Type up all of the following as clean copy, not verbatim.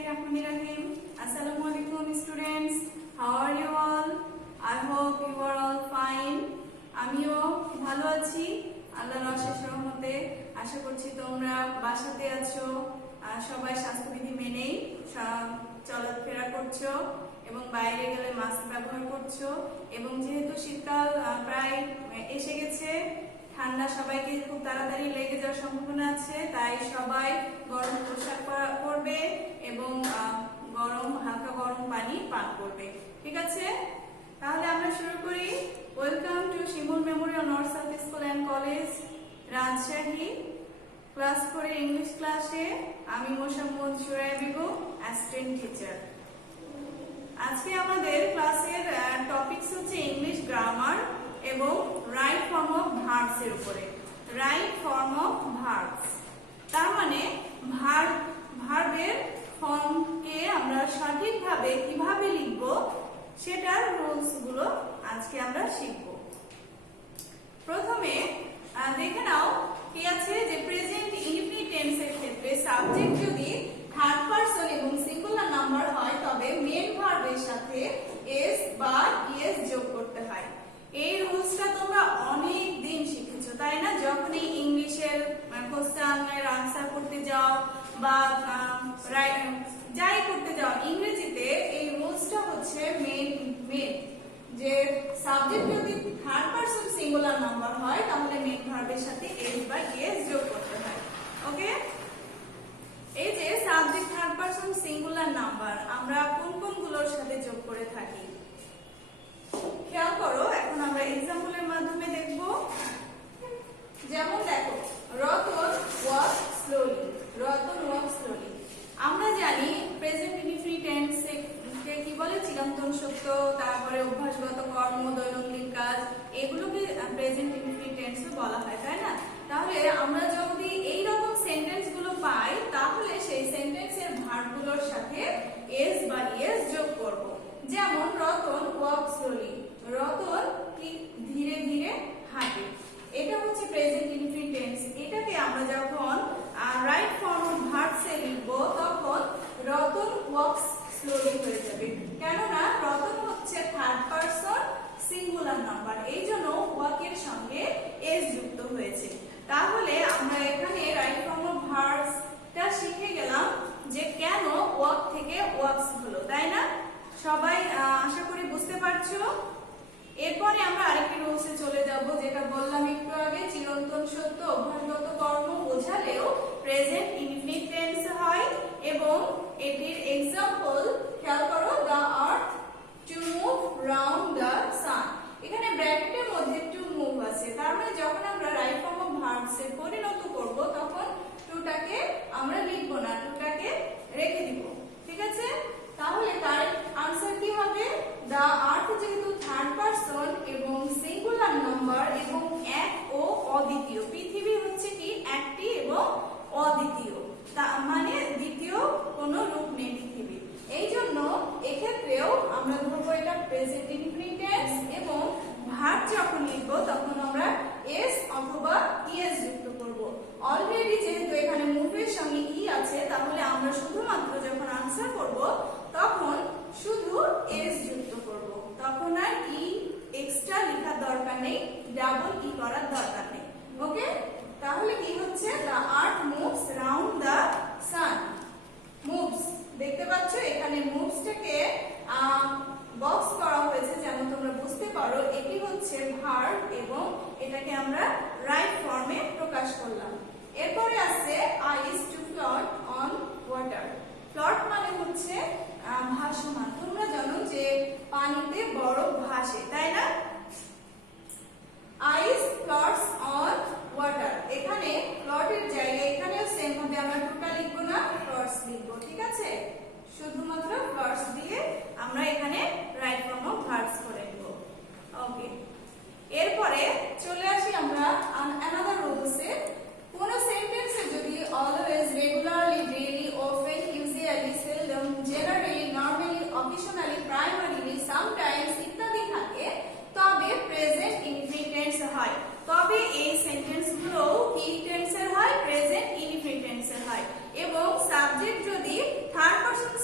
Bismillahirrahmanirrahim. Assalamualaikum students. How are you all? I hope you are all fine. আমিও ভালো আছি আল্লাহর অশেষ রহমতে। আশা করছি তোমরা বাসাতে আছো, সবাই স্বাস্থ্যবিধি মেনেই চলাফেরা করছো এবং বাইরে গেলে মাস্ক ব্যবহার করছো। এবং যেহেতু শীতকাল প্রায় এসে গেছে, ঠান্ডা সবাইকে খুব তাড়াতাড়ি লেগে যাওয়ার সম্ভাবনা আছে, তাই সবাই গরম পোশাক পরবে এবং হালকা গরম পানি পান করবে। ঠিক আছে, তাহলে আমরা শুরু করি। Welcome to Shimul Memorial north south school and college, Rajshahi. Class 4 এর ইংলিশ ক্লাসে আমি মোসাম্মদ সুরাইয়া বেগম, অ্যাসিস্ট্যান্ট টিচার। আজকে আমাদের ক্লাসের টপিকস হচ্ছে ইংলিশ গ্রামার এবং রাইট ফর্ম অফ ভার্বস এর উপরে। রাইট ফর্ম অফ ভার্বস তার মানে ভার্বের ফর্মকে আমরা সঠিকভাবে কিভাবে লিখব সেটার রুলস গুলো আজকে আমরা শিখব। প্রথমে দেখে নাও কি আছে, যে প্রেজেন্ট ইনডিফিনিট টেন্সের ক্ষেত্রে সাবজেক্ট যদি থার্ড পারসন এবং সিঙ্গুলার নাম্বার হয় তবে মেন ভার্বের সাথে এস বা ইএস যোগ করতে হয়। এই রুলসটা তোমরা অনেক দিন শিখেছো, তাই না? যখনই ইংলিশের কোশ্চেনের আনসার করতে যাও বা যাই করতে যাও ইংরেজিতে, এই রুলসটা হচ্ছে মেন যে সাবজেক্ট যদি থার্ড পারসন সিঙ্গুলার নাম্বার হয় তাহলে মেন ভার্বের সাথে এস বা ইএস যোগ করতে হয়। ওকে, এই যে subject third person singular number আমরা কোন কোনগুলোর সাথে যোগ করে থাকি খেয়াল করো। এখন আমরা এক্সাম্পলের মাধ্যমে দেখব। যেমন দেখো, Ratan walk slowly. Ratan walk slowly আমরা জানি প্রেজেন্ট ইনডিফিনিট টেন্সে কি বলে, চিরন্তন সত্য, তারপরে অভ্যাসগত কর্ম, দৈনন্দিন কাজ, এগুলোকে প্রেজেন্ট ইনডিফিনিট টেন্স বলা হয়, তাই না? তাহলে আমরা যদি এই রকম সেন্টেন্স গুলো পাই তাহলে সেই সেন্টেন্সের ভার্বগুলোর সাথে এস বা ইএস যোগ করব। যেমন রতন ওয়াক স্লোলি, রতন কি ধীরে ধীরে হাঁটে, এটা হচ্ছে প্রেজেন্ট ইনডিফিনিট টেন্স। এটাকে আমরা যখন রাইট ফর্ম অফ ভার্বস এ লিখব তখন রতন ওয়াকস স্লোলি হয়ে যাবে, কেননা রতন হচ্ছে থার্ড পারসন সিঙ্গুলার নাম্বার, এই জন্য ওয়াকের সঙ্গে এস যুক্ত হয়েছে। তাহলে আমরা এখানে রাইট ফর্ম অফ ভার্বস টা শিখে গেলাম যে কেন ওয়াক থেকে ওয়াকস হলো, তাই না? সবাই আশা করি বুঝতে পারছো। এরপরে আমরা আরেকটি রুলসে চলে যাব, যেটা বললাম একটু আগে, চিরন্তন সত্য অভ্যাসগত কর্ম বোঝালেও প্রেজেন্ট ইনডিফিনিট টেন্স হয় এবং এটির এক্সাম্পল খেয়াল করো, the earth to move round the sun. এখানে ব্র্যাকেটের মধ্যে টু মুভ আছে, তার মানে যখন আমরা রাইট ফর্ম অফ ভার্বস এ পরিণত করব তখন টুটাকে আমরা লিখব না, টুটাকে রেখে দিব। ঠিক আছে, তাহলে তার আনসার কি হবে? দ্য আর্থ যেহেতু থার্ড পারসন এবং সিঙ্গুলার নাম্বার এবং এক ও অদ্বিতীয়, পৃথিবী হচ্ছে কি একটি এবং অদ্বিতীয়, মানে দ্বিতীয় কোনো রূপ নেই পৃথিবী, এই জন্য এক্ষেত্রেও আমরা ধরবো এটা প্রেজেন্ট ইনডিফিনিট টেন্স এবং ভার্ব যখন লিখবো তখন আমরা এস অথবা ইএস যুক্ত করব। অলরেডি যেহেতু এখানে মুভের সঙ্গে ই আছে তাহলে আমরা শুধুমাত্র যখন আনসার করব তখন শুধু এস যুক্ত করব, তখন আর ই এক্সট্রা লেখার দরকার নেই, ডাবল ই করার দরকার নেই। ওকে, তাহলে কি হচ্ছে, the earth moves round the sun. Moves দেখতে পাচ্ছ এখানে মুভসটাকে বক্স করা হয়েছে যেন তোমরা বুঝতে পারো এটি হচ্ছে ভার্ব এবং এটাকে আমরা রাইট ফর্মে প্রকাশ করলাম। এরপরে আছে I use to float on water. Float মানে হচ্ছে ভাসমান। তোমরা জানো যে পানিতে বরফ ভাসে, তাই না? আইস ফ্লোটস অন ওয়াটার, এখানে ফ্লোটের জায়গায় এখানেও সেম ভাবে আমরা টুটা লিখবো না, ফ্লোটস লিখবো। ঠিক আছে, শুধুমাত্র ফ্লোটস দিয়ে আমরা এখানে রাইট ফর্ম অফ ভার্বস করে নিব। ওকে, এরপরে চলে আসি আমরা অ্যানাদার রুলসে। কোন সেন্টেন্সে যদি always, regularly, daily, often, usually, seldom, generally, normally, occasionally, primarily, sometimes ইত্যাদি থাকে তবে প্রেজেন্ট ইনডিফিনিট টেন্স হয়। তবে এই সেন্টেন্সগুলো কি টেন্সের হয়? প্রেজেন্ট ইনডিফিনিট টেন্সের হয়। এবং সাবজেক্ট যদি থার্ড পারসন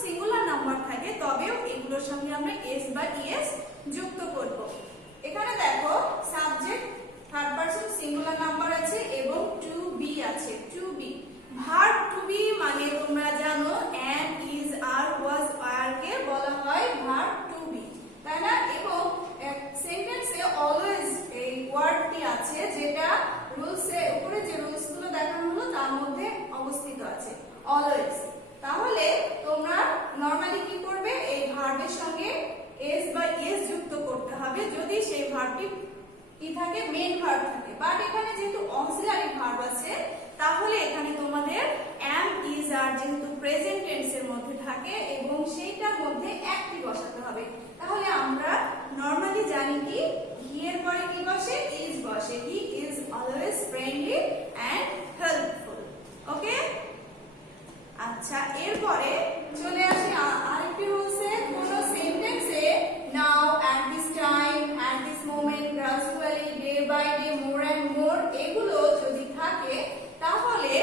যদি সেই ভার্বটি কি থাকে, মেন ভার্ব থাকে। বাট এখানে যেহেতু অক্সিলারি ভার্ব আছে, তাহলে এখানে তোমাদের am is are যেহেতু প্রেজেন্ট টেন্সের মধ্যে থাকে এবং সেইটার মধ্যে একটি বসাতে হবে। তাহলে আমরা নরমালি জানি কি he এর পরে কি বসে, is বসে। he is always friendly and helpful। ওকে, আচ্ছা এরপরে চলে আসি আরেকটি রুলসে। কোন সেন্টেন্সে নাও, at this time, at this moment, gradually, day by day, more and more এগুলো যদি থাকে তাহলে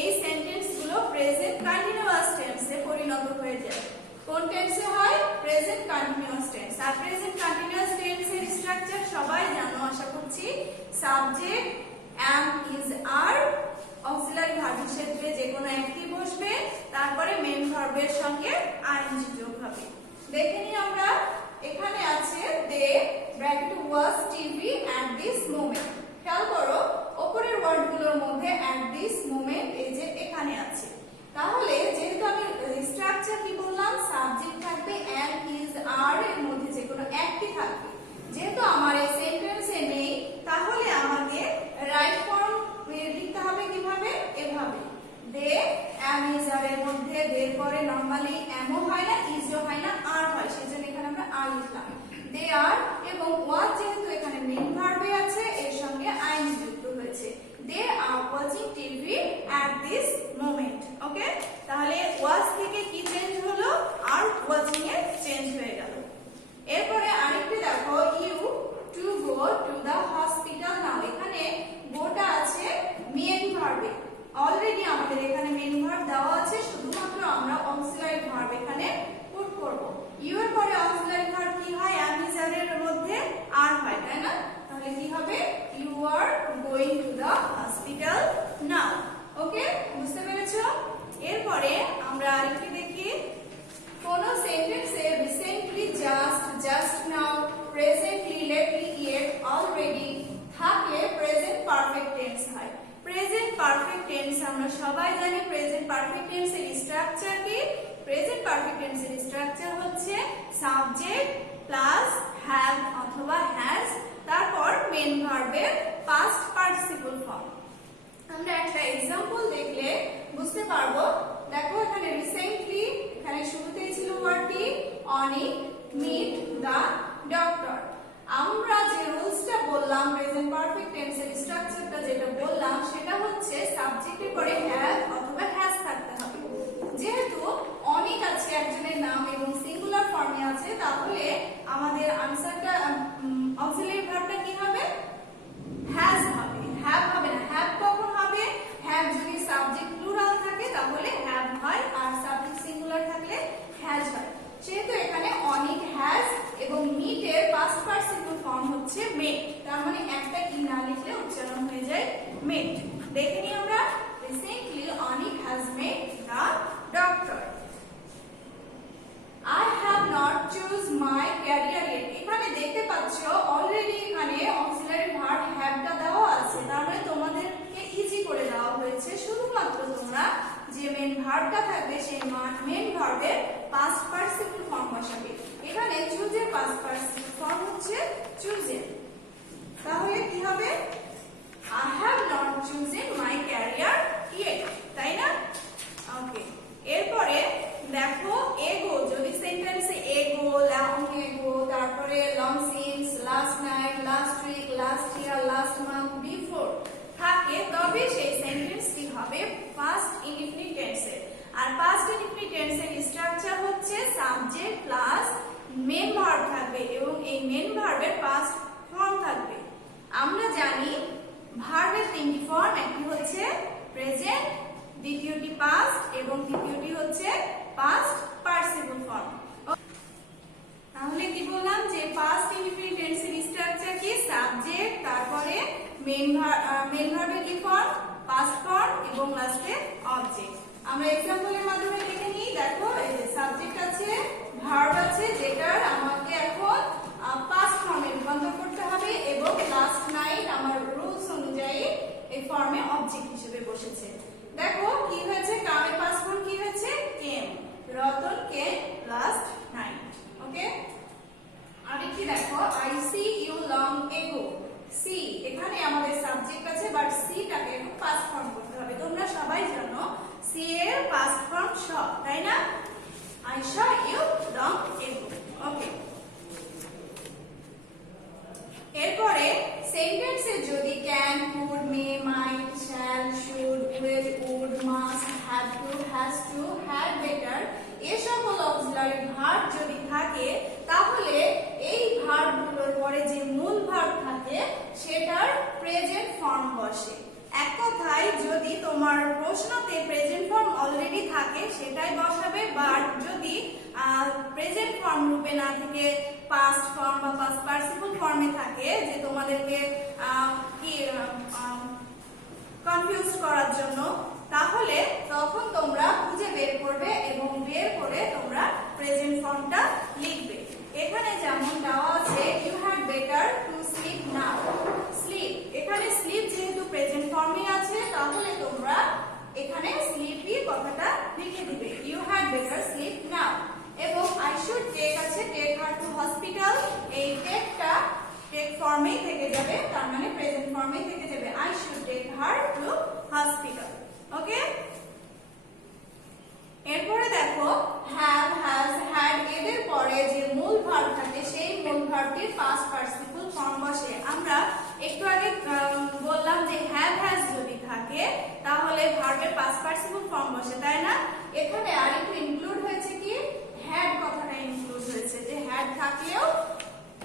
এই সেন্টেন্সগুলো প্রেজেন্ট কন্টিনিউয়াস টেন্সে পরিণত হয়ে যায়। কোন টেন্সে হয়, প্রেজেন্ট কন্টিনিউয়াস টেন্স। আর প্রেজেন্ট কন্টিনিউয়াস টেন্সের স্ট্রাকচার সবাই জানো আশা করছি। Subject am is are, auxiliary ভার্বের ক্ষেত্রে যে কোনো একটি বসবে, তারপরে মেন ভার্বের সঙ্গে আইএনজি যোগ হবে। দেখে নিই আমরা, এখানে আছে they bracket was TV at this moment. খেয়াল করো উপরের ওয়ার্ডগুলোর মধ্যে এট দিস মোমেন্ট এই যে এখানে আছে। তাহলে যেহেতু আমি স্ট্রাকচার কি বললাম, সাবজেক্ট থাকবে am is are এর মধ্যে যে কোনো একটি থাকবে। যেহেতু আমার এই সেন্টেন্সে নেই, তাহলে আমাকে রাইট ফর্ম লিখতে হবে কিভাবে, এভাবে। দে am is are এর মধ্যে দের পরে নরমালি am ও হয় না, is ও হয় না, আর হয়, সেজন্য এখানে আমরা আর লিখলাম। দে আর এবং ওয়াজ যেহেতু এখানে মেইন ভার্বে আছে, এর সঙ্গে আইএনজি যুক্ত হয়েছে। They are watching TV at this moment. Okay, তাহলে ওয়াজ থেকে কি চেঞ্জ হলো, আর ওয়াচিং এ চেঞ্জ হয়ে গেল। এরপরে আরেকটি দেখো, you to go to the hospital now. এখানে গোটা আছে মেইন ভার্বে। অলরেডি আমাদের এখানে মেইন ভার্ব দেওয়া আছে, শুধুমাত্র আমরা অক্সিলারি ভার্ব এখানে পুট করব। ইউ এর পরে অক্সিলারি ভার্ব কি হয়, am is are এর মধ্যে আর হয়, তাই না? তাহলে কি হবে, you are going to the hospital now. Okay, বুঝতে পেরেছো? এরপরে আমরা আরেকটি দেখি, কোন সেন্টেন্সে recently, just, just now, presently, lately, yet, already থাকলে প্রেজেন্ট পারফেক্ট টেন্স হয়। প্রেজেন্ট পারফেক্ট টেন্স আমরা সবাই জানি। প্রেজেন্ট পারফেক্ট টেন্সের স্ট্রাকচার কি, প্রেজেন্ট পারফেক্ট টেন্সের স্ট্রাকচার হচ্ছে সাবজেক্ট প্লাস হ্যাভ অথবা হ্যাজ, তারপর মেন ভার্বের পাস্ট পার্টিসিপল ফর্ম। আমরা একটা एग्जांपल দেখলে বুঝতে পারবো। দেখো এখানে রিসেন্টলি, এখানে শুরুতেই ছিল ওয়ার্ডটি অনিক মিট দা ডক্টর। আমরা যে রুলসটা বললাম, প্রেজেন্ট পারফেক্ট টেন্সের স্ট্রাকচারটা যেটা বললাম, সেটা হচ্ছে সাবজেক্টের পরে হ্যাভ অথবা হ্যাজ থাকতে হবে। যেহেতু অনেক আছে একজনের নাম এবং সিঙ্গুলার ফর্মে আছে, তাহলে আমাদের আনসারটা অক্সিলারি ভার্বটা কি হবে, হ্যাজ হবে, হ্যাভ হবে না। হ্যাভ কখন হবে, হ্যাভ যদি সাবজেক্ট প্লুরাল থাকে তাহলে হ্যাভ হয়, আর সাবজেক্ট সিঙ্গুলার থাকলে হ্যাজ হয়। সেহেতু এখানে অনেক হ্যাজ এবং মিট এর পাস্ট পার্টিসিপল ফর্ম হচ্ছে মেট। তার মানে একটা ই না লিখলে উচ্চারণ হয়ে যায় মেট। দেখে নিই আমরা, recently Anik has met the doctor. I have not choose my career yet। এখানে দেখতে পাচ্ছো অলরেডি এখানে অক্সিলারি ভার্ব হ্যাভটা দেওয়া আছে, তার মানে তোমাদেরকে ইজি করে দেওয়া হয়েছে। শুধুমাত্র তোমরা যে মেন ভার্বটা থাকবে সেই মেন ভার্বের পাস্ট পার্টিসিপল ফর্ম বসাবে। এখানে চুজ এর পাস্ট পার্টিসিপল ফর্ম হচ্ছে চুজেন। তাহলে কি হবে, I have not chosen my career yet, তাই না? ওকে, এরপরে দেখো এগো, যদি সেন্টেন্সে এগো, লং এগো, তারপরে long since, last night, last week, last year, last month, before থাকে, তবে সেই সেন্টেন্সটি হবে পাস্ট ইনডিফিনিট টেন্সের। আর পাস্ট ইনডিফিনিট টেন্সের স্ট্রাকচার হচ্ছে সাবজেক্ট প্লাস মেন ভার্ব থাকবে এবং এই মেন ভার্বের পাস্ট ফর্ম থাকবে। আমরা জানি ভার্বের তিনটি ফর্ম, একটি হচ্ছে প্রেজেন্ট, দ্বিতীয়টি পাস্ট এবং তৃতীয়টি হচ্ছে পাস্ট পার্টিসিপল ফর্ম। তাহলে কি বললাম যে পাস্ট ইনডিফিনিট টেন্সের স্ট্রাকচার কি, সাবজেক্ট, তারপরে মেন ভার্বের কি ফর্ম, পাস্ট ফর্ম এবং লাস্টে অবজেক্ট। আমরা एग्जांपलের মাধ্যমে দেখে নিই। দেখো এই যে সাবজেক্ট আছে, ভার্ব আছে, যেটার আমাকে এখন পাস্ট ফর্মে রূপান্তর করতে হবে এবং লাস্ট নাইট আমার রুলস অনুযায়ী এই ফর্মে অবজেক্ট হিসেবে বসেছে। দেখো কি হয়েছে, কামের পাস্ট ফর্ম কি হয়েছে, came. Ratan came last night. Okay, আরেকটি দেখো, I see I saw you long ago. Okay. এরপরে সেন্টেন্সে যদি can, could, may, might, shall, should, will, would, must, have to, has to, had better এই সকল অক্সিলারি ভার্ব যদি থাকে তাহলে এই ভার্বগুলোর পরে যে মূল ভার্ব থাকে সেটার প্রেজেন্ট ফর্ম বসে। এক কথায় যদি তোমার প্রশ্নতে প্রেজেন্ট ফর্ম অলরেডি থাকে সেটাই বসাবে, বাট যদি প্রেজেন্ট ফর্ম রূপে না থেকে পাস্ট ফর্ম বা পাস্ট পার্টিসিপল ফর্মে থাকে যে তোমাদেরকে কি কনফিউজ করার জন্য, তাহলে তখন তোমরা খুঁজে বের করবে এবং বের করে তোমরা প্রেজেন্ট ফর্মটা লিখবে। এখানে যেমন দেওয়া আছে you had better to sleep now. Sleep, এখানে স্লিপ যেহেতু প্রেজেন্ট ফর্মে আছে তাহলে তোমরা এখানে স্লিপি কথাটা লিখে দিবে, you had better sleep now. এবং আই শুড টেক আছে টেক হার টু হসপিটাল, এই টেকটা টেক ফর্মেই থেকে যাবে, তার মানে প্রেজেন্ট ফর্মেই থেকে যাবে, I should take her to hospital. Okay, এরপরে দেখো হ্যাভ, হ্যাজ, হ্যাড এদের পরে যে মূল ভার্ব থাকে সেই মূল ভার্বটির পাস্ট পার্টিসিপল ফর্ম বসে। আমরা একটু আগে বললাম যে হ্যাভ, হ্যাজ যদি থাকে তাহলে ভার্বের পাস্ট পার্টিসিপল ফর্ম বসে, তাই না? এখানে আরেকটু ইনক্লুড হয়েছে কি, হ্যাড কথাটা ইনক্লুড হয়েছে, যে হ্যাড থাকলেও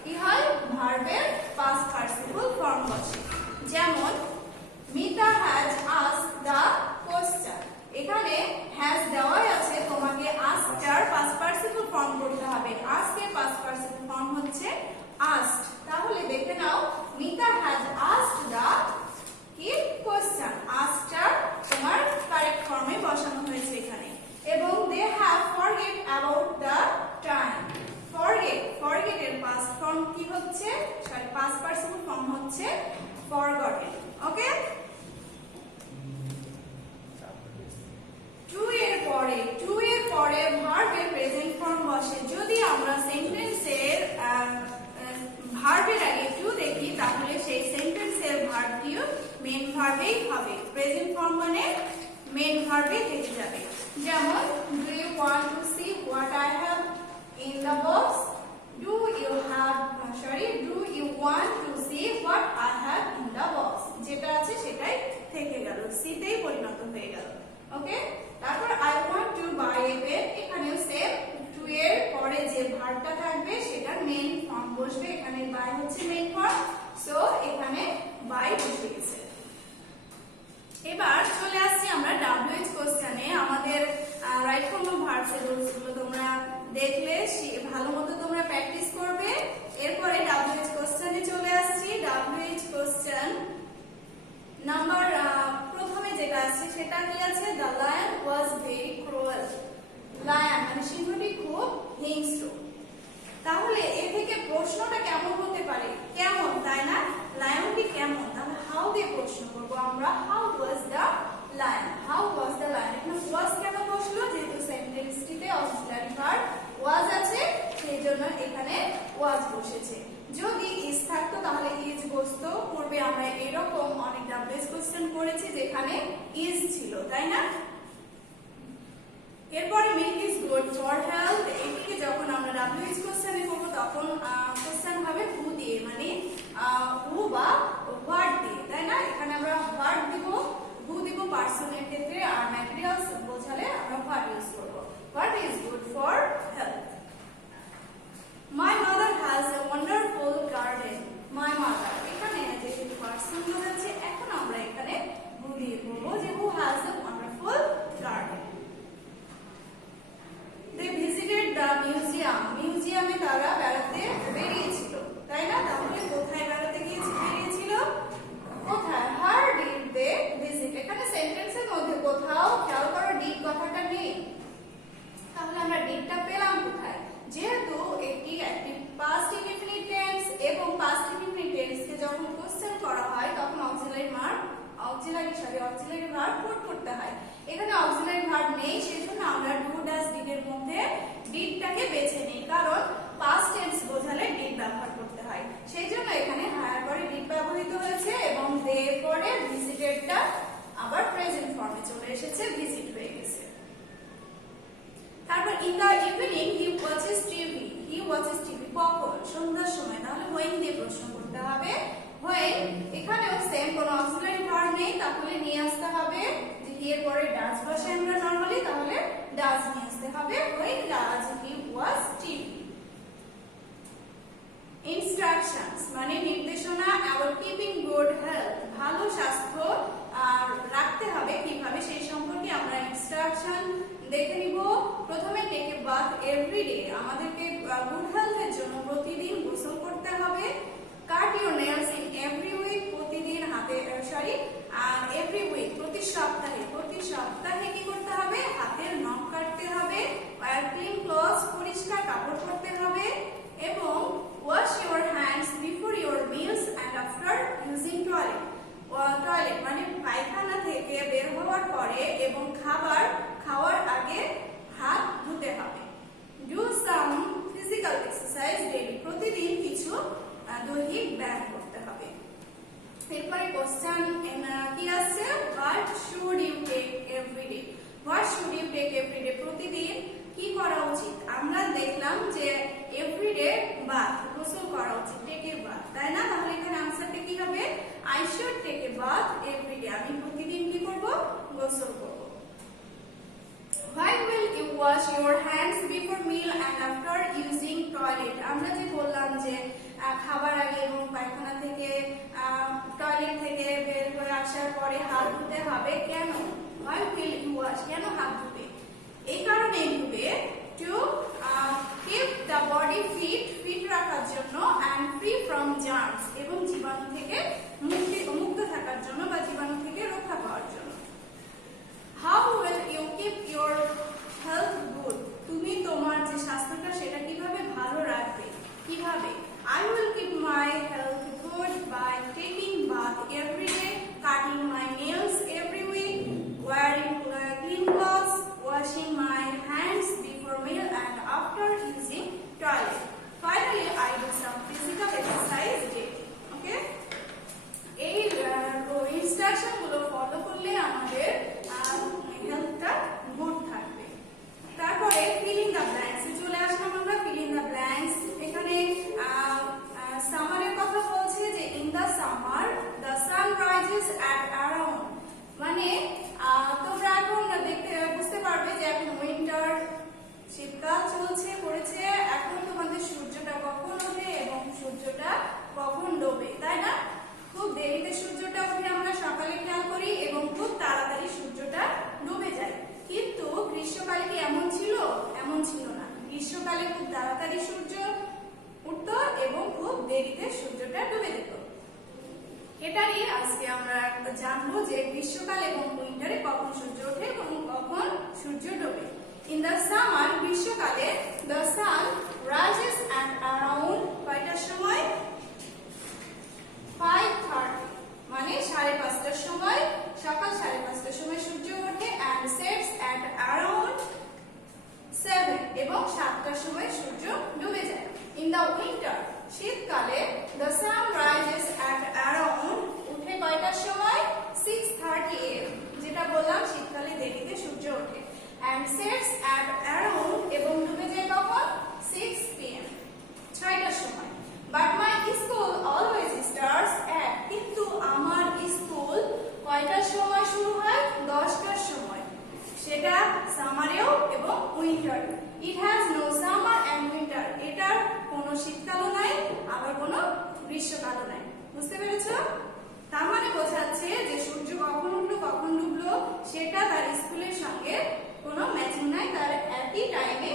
কি হয় ভার্বের পাস্ট পার্টিসিপল ফর্ম বসে। যেমন Mita has asked the question, এখানে হ্যাজ দেওয়াই আছে, তোমাকে আস্কটার পাস্ট পার্টিসিপল ফর্ম করতে হবে। আস্কের পাস্ট পার্টিসিপল ফর্ম হচ্ছে আস্কড, তাহলে দেখে নাও মিতা হ্যাজ আস্কড দ্য কি কোয়েশ্চন, আস্কটার তোমার কারেক্ট ফর্মে বসানো হয়েছে এখানে। এবং they have forget about the time, forget, forget এর পাস্ট ফর্ম কি হচ্ছে, সরি পাস্ট পার্টিসিপল ফর্ম হচ্ছে ফরগটেন। ওকে, টু এর পরে ভার্বের প্রেজেন্ট ফর্ম বসে। যদি আমরা সেন্টেন্সের ভার্বের আগে টু দেখি তাহলে সেই সেন্টেন্সের ভার্বটিও মেন ভার্বেই হবে, প্রেজেন্ট ফর্ম মানে মেন ভার্বে থেকে যাবে। যেমন do you want to see what I have in the box, do you want to see what I have in the box, যেটা আছে সেটাই থেকে গেল, সিতেই পরিণত হয়ে গেল। ওকে, তারপর I want to buy a pen, এখানেও সেম, টু এর পরে যে ভার্বটা থাকবে সেটার মেইন ফর্ম বসবে, এখানে বাই হচ্ছে মেইন ফর্ম, সো এখানে বাই বসে গেছে। এবার চলে আসছি আমরা ডাব্লিউএইচ কোশ্চেনে। আমাদের রাইট ফর্ম অফ ভার্বস এর রুলস গুলো তোমরা দেখলে ভালো মতো তোমরা প্র্যাকটিস করবে। এরপরে ডাব্লিউএইচ কোশ্চেনে চলে আসছি। ডাব্লিউএইচ কোশ্চেন নাম্বার প্রথমে যেটা আছে সেটা কি আছে, the lion was very cruel, lion মানে সিংহটি খুব হিংস্র। তাহলে এ থেকে প্রশ্নটা কেমন হতে পারে, কেমন, তাই না? লায়নটি কেমন, তাহলে হাউ দিয়ে প্রশ্ন করব আমরা, how was the lion, how was the lion. এখানে ওয়াজ কেন বসলো, যেহেতু সেন্টেন্সটিতে অক্সিলারি ভার্ব ওয়াজ আছে সেই জন্য এখানে ওয়াজ বসেছে। যদি ইজ থাকতো তাহলে ইজ বসতো। পূর্বে আমরা এরকম অনেক ডাব্লিউএইচ কোশ্চেন করেছি যেখানে ইজ ছিল, তাই না? এরপরে milk is good for health, এটিকে যখন আমরা ডাব্লিউএইচ কোশ্চেনে করব তখন কোশ্চেন হবে হু দিয়ে, মানে হু বা হোয়াট দিয়ে, তাই না? এখানে আমরা হোয়াট দিব, হু দিব পার্সনের ক্ষেত্রে, আর ম্যাটেরিয়ালস বোঝালে আমরা হোয়াট ইউজ করব। What is good for health. My mother has a wonderful garden. My mother, এখানে যেহেতু পার্সন বোঝাচ্ছে এখন আমরা এখানে হু দিয়ে বলবো যে who has a wonderful garden. They visited the museum. মিউজিয়ামে তারা বেড়াতে বেরিয়েছিল, তাই না? তাহলে কোথায় বেড়াতে বেরিয়েছিল, কোথায়? Her did they visit, এখানে সেন্টেন্সের মধ্যে কোথাও খেয়াল করো ডিড কথাটা নেই, তাহলে আমরা ডিডটা পেলাম কোথায়? যেহেতু এটি একটি পাস্ট ইনডিফিনিট টেন্স এবং পাস্ট ইনডিফিনিট টেন্সকে যখন কোশ্চেন করা হয় তখন অক্সিলারি ভার্ব পুট করতে হয়। এখানে অক্সিলারি ভার্ব নেই, সেজন্য আমরা ডু ডাজ ডিড এর মধ্যে ডিডটাকে বেছে নিই, কারণ পাস্ট টেন্স বোঝালে ডিড ব্যবহার করতে হয়। সেইজন্য এখানে হায়ার পরে ডিড ব্যবহৃত হয়েছে এবং দে পরে ভিজিটেডটা আবার প্রেজেন্ট ফর্মে চলে এসেছে, ভিজিট হয়ে গেছে। তারপর in the evening he watches TV. He watches TV. কখন? সন্ধ্যার সময়। তাহলে when দিয়ে প্রশ্ন করতে হবে। when এখানেও সেম কোনো অক্সিলারি ভার্ব নেই, তাহলে নিয়ে আসতে হবে যে he এর পরে does বসে আমরা নরমালি, তাহলে does নিয়ে আসতে হবে। when does he watch TV? Instructions মানে নির্দেশনা about keeping good health, ভালো স্বাস্থ্য রাখতে হবে কিভাবে সেই সম্পর্কে আমরা ইনস্ট্রাকশন দেখে নিব। প্রথমে take a bath every day, আমাদেরকে গুড হেলথের জন্য প্রতিদিন গোসল করতে হবে। Cut your nails in every week, প্রতিদিন এভরি উইক প্রতি সপ্তাহে কি করতে হবে? হাতের নখ কাটতে হবে। ওয়্যার ক্লিন ক্লথস, পরিষ্কার কাপড় পরতে হবে। এবং wash your hands before your meals and after using toilet, toilet মানে পায়খানা থেকে বের হওয়ার পরে এবং খাওয়ার আগে হাত ধুতে হবে। Do some physical exercise daily, প্রতিদিন কিছু দৈহিক ব্যায়াম করতে হবে। এরপরে কোশ্চেন কি আছে? What should you take everyday, what should you take everyday, প্রতিদিন কি করা উচিত? আমরা দেখলাম যে এভরিডে বাথ, গোসল করা উচিত, টেক এ বাথ, তাই না? তাহলে এখানে আনসারটা কি হবে? I should take a bath everyday, আমি প্রতিদিন কি করব? গোসল করব। Why will you wash your hands before meal and after using toilet? আমরা যে বললাম যে খাবার আগে এবং পায়খানা থেকে টয়লেট থেকে বের হয়ে আসার পরে হাত ধুতে হবে, কেন? Why will you wash, কেন হাত ধুবে? এই কারণে ধুবে to keep the body fit রাখার জন্য and free from germs, এবং জীবাণু থেকে মুক্ত থাকার জন্য বা জীবাণু থেকে রক্ষা পাওয়ার জন্য। How will you keep your health good? তুমি তোমার যে স্বাস্থ্যটা সেটা কিভাবে ভালো রাখবে? কিভাবে? I will keep my health good by taking bath every day, cutting my nails every week, wearing clean clothes, washing my hands before meal and after using toilet. Finally, I do some physical exercise daily. Okay? এই instruction গুলো follow করলে আমাদের হেলথটা good থাকবে। তারপরে filling the blanks চলে আসলাম আমরা। Filling the blanks এখানে সামারের কথা বলছে যে in the summer the sun rises at around, মানে তোমরা এখন বুঝতে পারবে যে এখন উইন্টার, শীতকাল পড়েছে, এখন তোমাদের সূর্যটা কখন ওঠে এবং সূর্যটা কখন ডোবে, তাই না? খুব দেরিতে সূর্যটা ওঠে আমরা সকালে খেয়াল করি এবং খুব তাড়াতাড়ি সূর্যটা ডুবে যায়। কিন্তু গ্রীষ্মকালে কি এমন ছিল? এমন ছিল না। গ্রীষ্মকালে খুব তাড়াতাড়ি সূর্য উঠত এবং খুব দেরিতে সূর্যটা ডুবে যেত। এটারই আজকে আমরা জানবো যে গ্রীষ্মকাল এবং উইন্টারে কখন সূর্য ওঠে এবং কখন সূর্য ডোবে। ইন দ্য সামার, গ্রীষ্মকালে the sun rises at around কয়টার সময়? 5:30, মানে 5:30টার সময়, সকাল 5:30টার সময় সূর্য ওঠে and sets at around 7, এবং 7টার সময় সূর্য ডুবে যায়। ইন দ্য উইন্টার, শীতকালে the sun rises at around, উঠে কয়টার সময়? 6:30 am, যেটা বললাম শীতকালে দেরিতে সূর্য ওঠে, and sets at around, এবং ডুবে যায় কখন? 6 pm, 6টার সময়। But my school always starts at, কিন্তু আমার স্কুল কয়টার সময় শুরু হয়? 10টার সময়, সেটা সামারেও এবং উইন্টারে। It has no summer and winter, এটার কোনো শীতকালও নাই আবার কোনো গ্রীষ্মকালও নাই। বুঝতে পেরেছো? তার মানে বোঝাচ্ছে যে সূর্য কখন উঠলো কখন ডুবলো সেটা তার স্কুলের সঙ্গে কোনো ম্যাচিং নাই, তার একই টাইমে